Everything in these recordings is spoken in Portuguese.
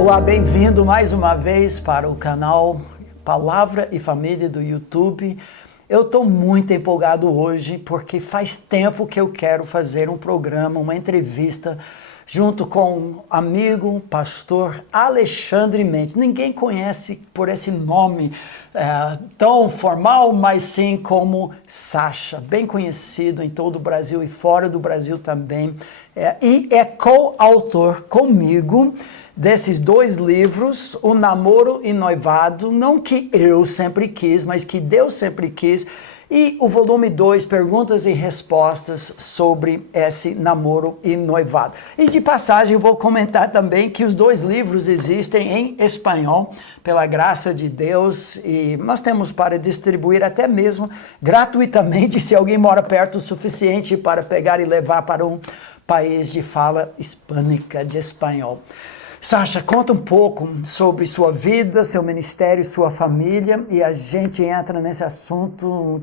Olá, bem-vindo mais uma vez para o canal Palavra e Família do YouTube. Eu estou muito empolgado hoje porque faz tempo que eu quero fazer um programa, uma entrevista junto com um amigo, pastor Alexandre Mendes. Ninguém conhece por esse nome tão formal, mas sim como Sacha, bem conhecido em todo o Brasil e fora do Brasil também. E é coautor comigo desses dois livros, O Namoro e Noivado, não que eu sempre quis, mas que Deus sempre quis, e o volume 2, Perguntas e Respostas sobre esse namoro e noivado. E de passagem vou comentar também que os dois livros existem em espanhol, pela graça de Deus, e nós temos para distribuir até mesmo gratuitamente, se alguém mora perto o suficiente para pegar e levar para um país de fala hispânica, de espanhol. Sacha, conta um pouco sobre sua vida, seu ministério, sua família, e a gente entra nesse assunto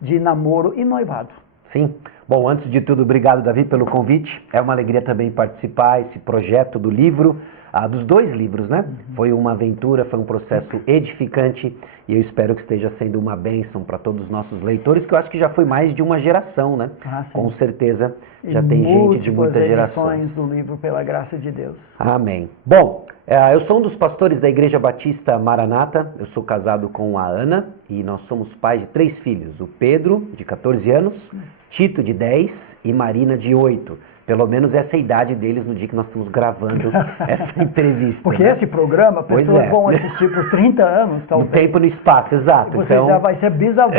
de namoro e noivado. Sim. Bom, antes de tudo, obrigado, Davi, pelo convite. É uma alegria também participar desse projeto do livro, dos dois livros, né? Foi uma aventura, foi um processo edificante e eu espero que esteja sendo uma bênção para todos os nossos leitores, que eu acho que já foi mais de uma geração, né? Com certeza já tem gente de muitas gerações. Edições do livro, pela graça de Deus. Amém. Bom, eu sou um dos pastores da Igreja Batista Maranata, eu sou casado com a Ana e nós somos pais de 3 filhos, o Pedro, de 14 anos, Tito, de 10 e Marina, de 8. Pelo menos essa é a idade deles no dia que nós estamos gravando essa entrevista. Porque esse programa, pessoas vão assistir por 30 anos, talvez. No tempo e no espaço, exato. Você já vai ser bisavô,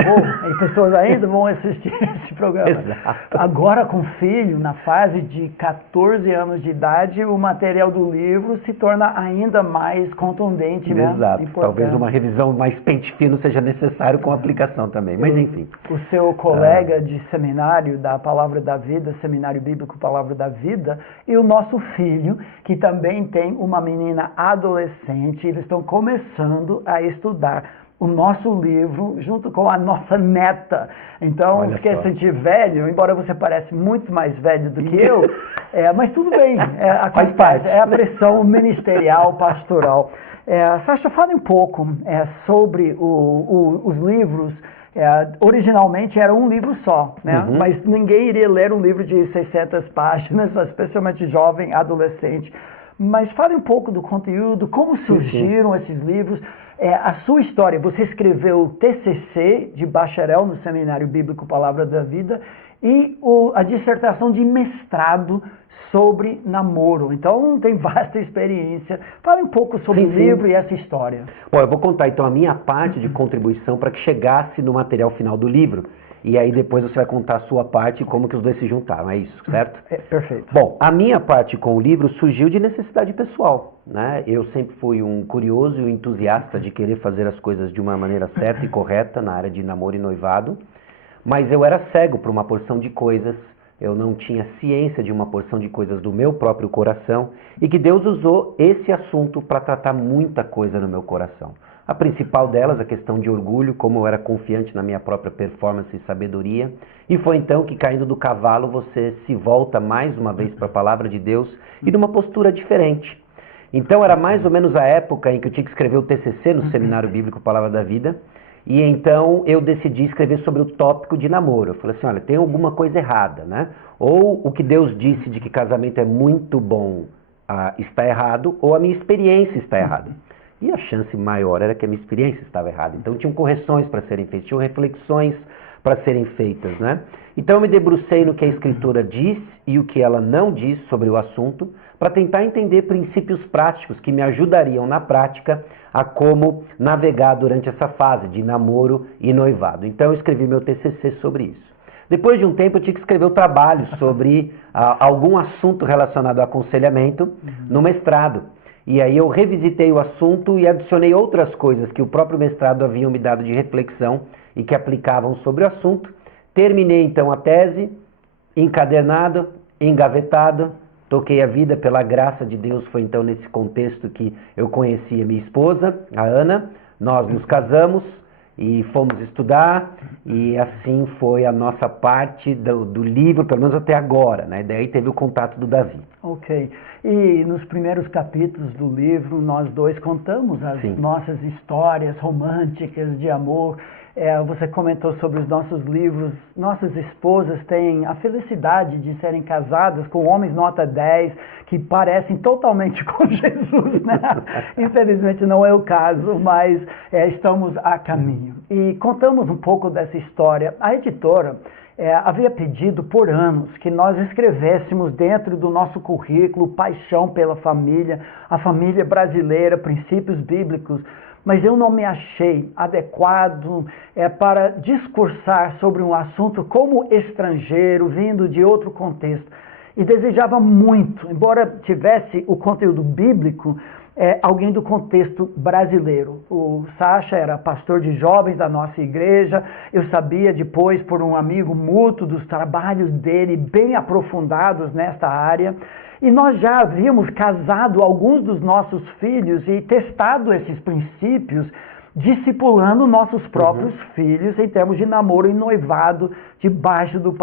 e pessoas ainda vão assistir esse programa. Exato. Agora, com filho, na fase de 14 anos de idade, o material do livro se torna ainda mais contundente, né? Exato. Importante. Talvez uma revisão mais pente fino seja necessário com a aplicação também, mas enfim. O seu colega de seminário da Palavra da Vida, Seminário Bíblico Palavra da Vida, e o nosso filho, que também tem uma menina adolescente, eles estão começando a estudar o nosso livro junto com a nossa neta. Então, fiquei sentir velho, embora você pareça muito mais velho do que eu, mas tudo bem. Faz parte. É a pressão ministerial, pastoral. Sacha, fale um pouco sobre os livros. Originalmente era um livro só, né? Mas ninguém iria ler um livro de 600 páginas, especialmente jovem, adolescente. Mas fale um pouco do conteúdo, como surgiram esses livros, a sua história. Você escreveu o TCC de bacharel no Seminário Bíblico Palavra da Vida e a dissertação de mestrado sobre namoro. Então, tem vasta experiência. Fale um pouco sobre o livro e essa história. Bom, eu vou contar então a minha parte de contribuição para que chegasse no material final do livro. E aí depois você vai contar a sua parte e como que os dois se juntaram, é isso, certo? Perfeito. Bom, a minha parte com o livro surgiu de necessidade pessoal, né? Eu sempre fui um curioso e um entusiasta de querer fazer as coisas de uma maneira certa e correta na área de namoro e noivado, mas eu era cego para uma porção de coisas, eu não tinha ciência de uma porção de coisas do meu próprio coração e que Deus usou esse assunto para tratar muita coisa no meu coração. A principal delas, a questão de orgulho, como eu era confiante na minha própria performance e sabedoria. E foi então que, caindo do cavalo, você se volta mais uma vez para a palavra de Deus e numa postura diferente. Então era mais ou menos a época em que eu tinha que escrever o TCC no Seminário Bíblico Palavra da Vida. E então eu decidi escrever sobre o tópico de namoro. Eu falei assim, olha, tem alguma coisa errada, né? Ou o que Deus disse de que casamento é muito bom está errado, ou a minha experiência está errada. E a chance maior era que a minha experiência estava errada. Então tinham correções para serem feitas, tinham reflexões para serem feitas, né? Então eu me debrucei no que a Escritura diz e o que ela não diz sobre o assunto, para tentar entender princípios práticos que me ajudariam na prática a como navegar durante essa fase de namoro e noivado. Então eu escrevi meu TCC sobre isso. Depois de um tempo eu tinha que escrever o trabalho sobre algum assunto relacionado ao aconselhamento no mestrado. E aí eu revisitei o assunto e adicionei outras coisas que o próprio mestrado havia me dado de reflexão e que aplicavam sobre o assunto. Terminei então a tese, encadernado, engavetado, toquei a vida pela graça de Deus. Foi então nesse contexto que eu conheci a minha esposa, a Ana, nós nos casamos e fomos estudar, e assim foi a nossa parte do livro, pelo menos até agora, né? Daí teve o contato do Davi. Ok. E nos primeiros capítulos do livro, nós dois contamos as nossas histórias românticas de amor. Você comentou sobre os nossos livros. Nossas esposas têm a felicidade de serem casadas com homens nota 10, que parecem totalmente com Jesus, né? Infelizmente não é o caso, mas estamos a caminho. E contamos um pouco dessa história. A editora havia pedido por anos que nós escrevêssemos dentro do nosso currículo paixão pela família, a família brasileira, princípios bíblicos, mas eu não me achei adequado para discursar sobre um assunto como estrangeiro, vindo de outro contexto. E desejava muito, embora tivesse o conteúdo bíblico, alguém do contexto brasileiro. O Sacha era pastor de jovens da nossa igreja. Eu sabia depois, por um amigo mútuo, dos trabalhos dele bem aprofundados nesta área. E nós já havíamos casado alguns dos nossos filhos e testado esses princípios, discipulando nossos próprios filhos em termos de namoro e noivado debaixo do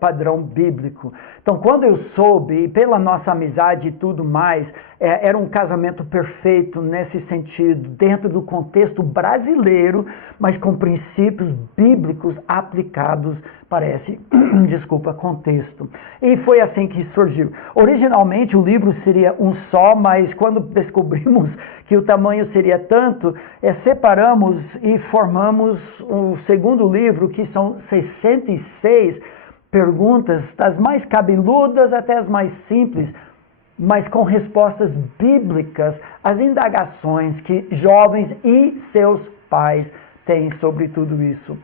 padrão bíblico. Então, quando eu soube, e pela nossa amizade e tudo mais, era um casamento perfeito nesse sentido, dentro do contexto brasileiro, mas com princípios bíblicos aplicados para esse, contexto. E foi assim que surgiu. Originalmente o livro seria um só, mas quando descobrimos que o tamanho seria tanto, separamos e formamos o segundo livro, que são 66 perguntas, das mais cabeludas até as mais simples, mas com respostas bíblicas às indagações que jovens e seus pais têm sobre tudo isso.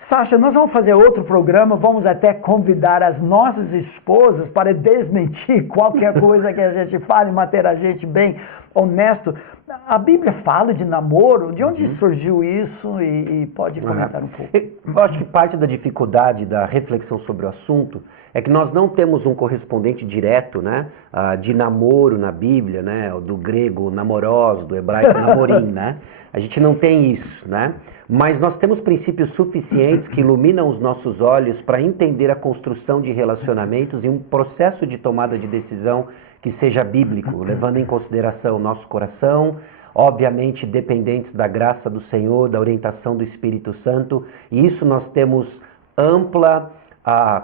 Sacha, nós vamos fazer outro programa, vamos até convidar as nossas esposas para desmentir qualquer coisa que a gente fale, manter a gente bem honesto. A Bíblia fala de namoro, de onde surgiu isso? E pode comentar um pouco. Eu acho que parte da dificuldade da reflexão sobre o assunto é que nós não temos um correspondente direto, né, de namoro na Bíblia, né, do grego namoros, do hebraico namorim, né? A gente não tem isso, né? Mas nós temos princípios suficientes que iluminam os nossos olhos para entender a construção de relacionamentos e um processo de tomada de decisão que seja bíblico, levando em consideração o nosso coração, obviamente dependentes da graça do Senhor, da orientação do Espírito Santo, e isso nós temos ampla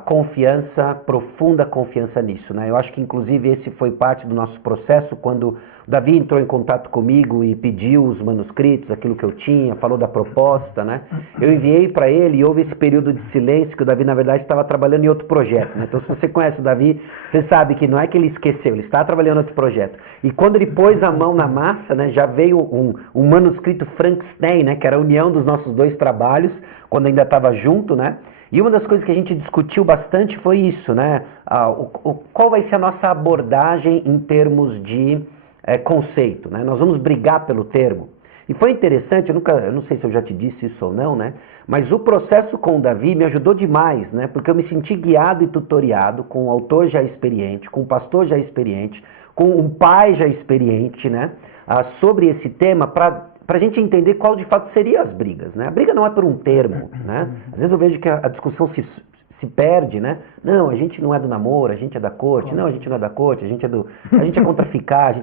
confiança, profunda confiança nisso, né? Eu acho que inclusive esse foi parte do nosso processo quando o Davi entrou em contato comigo e pediu os manuscritos, aquilo que eu tinha, falou da proposta, né? Eu enviei para ele e houve esse período de silêncio que o Davi na verdade estava trabalhando em outro projeto, né? Então se você conhece o Davi, você sabe que não é que ele esqueceu, ele está trabalhando em outro projeto. E quando ele pôs a mão na massa, né, já veio um manuscrito Frankenstein, né, que era a união dos nossos dois trabalhos, quando ainda estava junto, né? E uma das coisas que a gente discutiu bastante foi isso, né? Qual vai ser a nossa abordagem em termos de conceito, né? Nós vamos brigar pelo termo. E foi interessante, eu não sei se eu já te disse isso ou não, né? Mas o processo com o Davi me ajudou demais, né? Porque eu me senti guiado e tutoriado com um autor já experiente, com um pastor já experiente, com um pai já experiente, né? Sobre esse tema para a gente entender qual de fato seriam as brigas, né? A briga não é por um termo, né? Às vezes eu vejo que a discussão se perde, né? Não, a gente não é do namoro, a gente é da corte. Não, a gente não é da corte, a gente é contra ficar,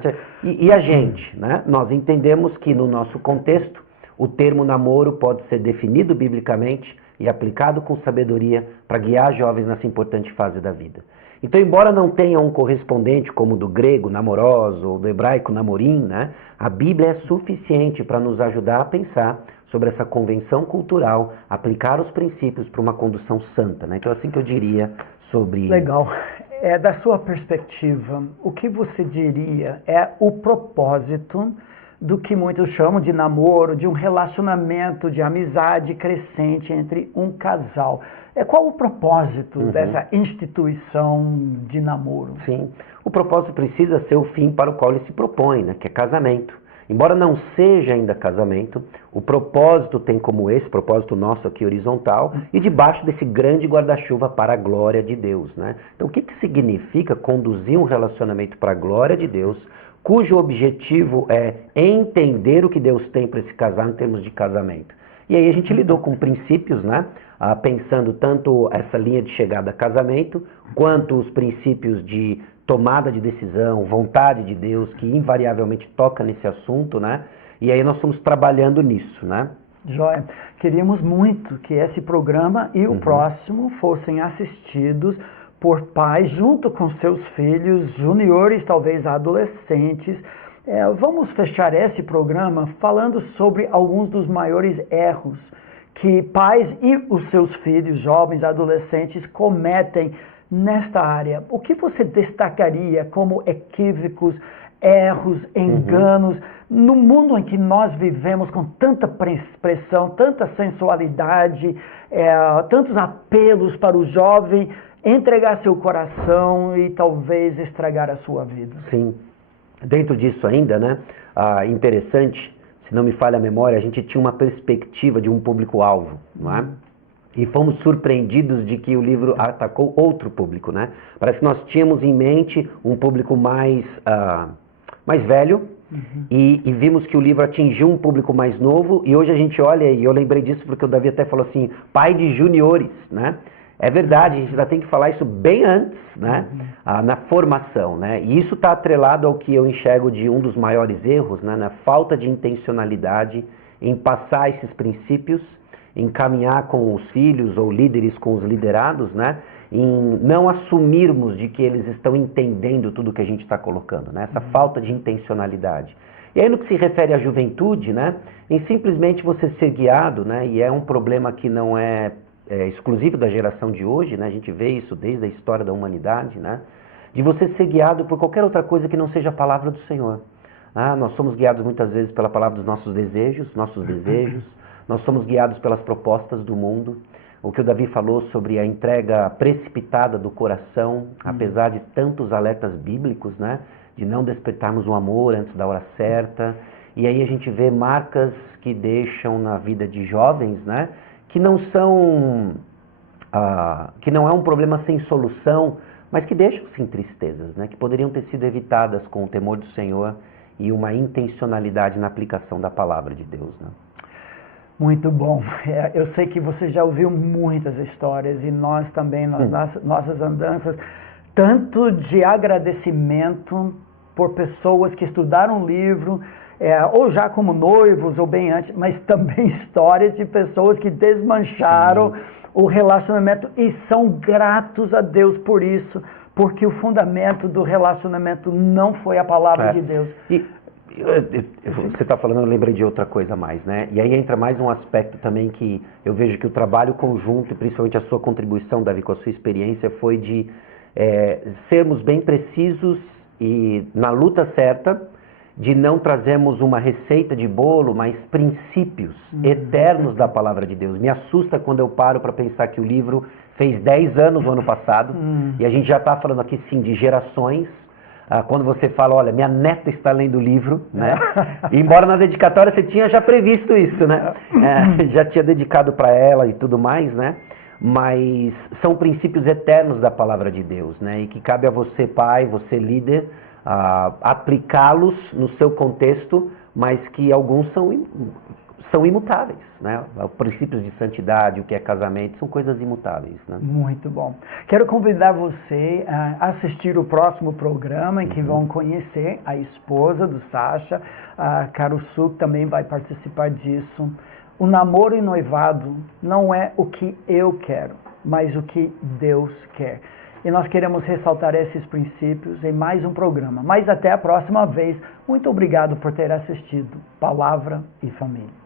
e a gente, né? Nós entendemos que no nosso contexto o termo namoro pode ser definido biblicamente e aplicado com sabedoria para guiar jovens nessa importante fase da vida. Então, embora não tenha um correspondente como o do grego namoros ou do hebraico namorim, né, a Bíblia é suficiente para nos ajudar a pensar sobre essa convenção cultural, aplicar os princípios para uma condução santa, né? Então, assim que eu diria sobre... Legal. Da sua perspectiva, o que você diria é o propósito do que muitos chamam de namoro, de um relacionamento de amizade crescente entre um casal? Qual o propósito dessa instituição de namoro? Sim, o propósito precisa ser o fim para o qual ele se propõe, né, que é casamento. Embora não seja ainda casamento, O propósito tem como esse propósito nosso aqui horizontal e debaixo desse grande guarda-chuva para a glória de Deus, né? Então, o que significa conduzir um relacionamento para a glória de Deus, cujo objetivo é entender o que Deus tem para esse casal em termos de casamento? E aí a gente lidou com princípios, né? Pensando tanto essa linha de chegada a casamento, quanto os princípios de tomada de decisão, vontade de Deus, que invariavelmente toca nesse assunto, né? E aí nós estamos trabalhando nisso, né? Joia. Queríamos muito que esse programa e o próximo fossem assistidos por pais junto com seus filhos, juniores, talvez adolescentes. Vamos fechar esse programa falando sobre alguns dos maiores erros que pais e os seus filhos, jovens, adolescentes, cometem nesta área. O que você destacaria como equívocos, erros, enganos, no mundo em que nós vivemos com tanta pressão, tanta sensualidade, tantos apelos para o jovem entregar seu coração e talvez estragar a sua vida? Sim. Dentro disso ainda, né, interessante, se não me falha a memória, a gente tinha uma perspectiva de um público-alvo, não é? E fomos surpreendidos de que o livro atacou outro público, né? Parece que nós tínhamos em mente um público mais velho, e vimos que o livro atingiu um público mais novo, e hoje a gente olha, e eu lembrei disso porque o Davi até falou assim, pai de juniores, né? É verdade, a gente ainda tem que falar isso bem antes, né? Na formação, né? E isso está atrelado ao que eu enxergo de um dos maiores erros, né? Na falta de intencionalidade em passar esses princípios, em caminhar com os filhos ou líderes com os liderados, né? Em não assumirmos de que eles estão entendendo tudo que a gente está colocando, né? Essa falta de intencionalidade. E aí no que se refere à juventude, né? Em simplesmente você ser guiado, né? E é um problema que não é exclusivo da geração de hoje, né? A gente vê isso desde a história da humanidade, né? De você ser guiado por qualquer outra coisa que não seja a palavra do Senhor. Nós somos guiados muitas vezes pela palavra dos nossos desejos, nós somos guiados pelas propostas do mundo. O que o Davi falou sobre a entrega precipitada do coração, apesar de tantos alertas bíblicos, né? De não despertarmos o amor antes da hora certa. E aí a gente vê marcas que deixam na vida de jovens, né? Que não são, que não é um problema sem solução, mas que deixam-se em tristezas, né? Que poderiam ter sido evitadas com o temor do Senhor e uma intencionalidade na aplicação da palavra de Deus, né? Muito bom. Eu sei que você já ouviu muitas histórias e nós também, nas nossas andanças, tanto de agradecimento por pessoas que estudaram o livro, ou já como noivos, ou bem antes, mas também histórias de pessoas que desmancharam o relacionamento e são gratos a Deus por isso, porque o fundamento do relacionamento não foi a palavra de Deus. E você está falando, eu lembrei de outra coisa a mais, né? E aí entra mais um aspecto também que eu vejo que o trabalho conjunto, e principalmente a sua contribuição, Davi, com a sua experiência, foi de sermos bem precisos e na luta certa, de não trazermos uma receita de bolo, mas princípios eternos da palavra de Deus. Me assusta quando eu paro para pensar que o livro fez 10 anos no ano passado, e a gente já está falando aqui sim de gerações. Quando você fala, olha, minha neta está lendo o livro, né? E embora na dedicatória você tinha já previsto isso, né? Já tinha dedicado para ela e tudo mais, né? Mas são princípios eternos da palavra de Deus, né? E que cabe a você, pai, você líder, aplicá-los no seu contexto, mas que alguns são imutáveis, né? Princípios de santidade, o que é casamento, são coisas imutáveis, né? Muito bom. Quero convidar você a assistir o próximo programa em que vão conhecer a esposa do Sacha, a Caruçu também vai participar disso. O namoro e noivado não é o que eu quero, mas o que Deus quer. E nós queremos ressaltar esses princípios em mais um programa. Mas até a próxima vez. Muito obrigado por ter assistido Palavra e Família.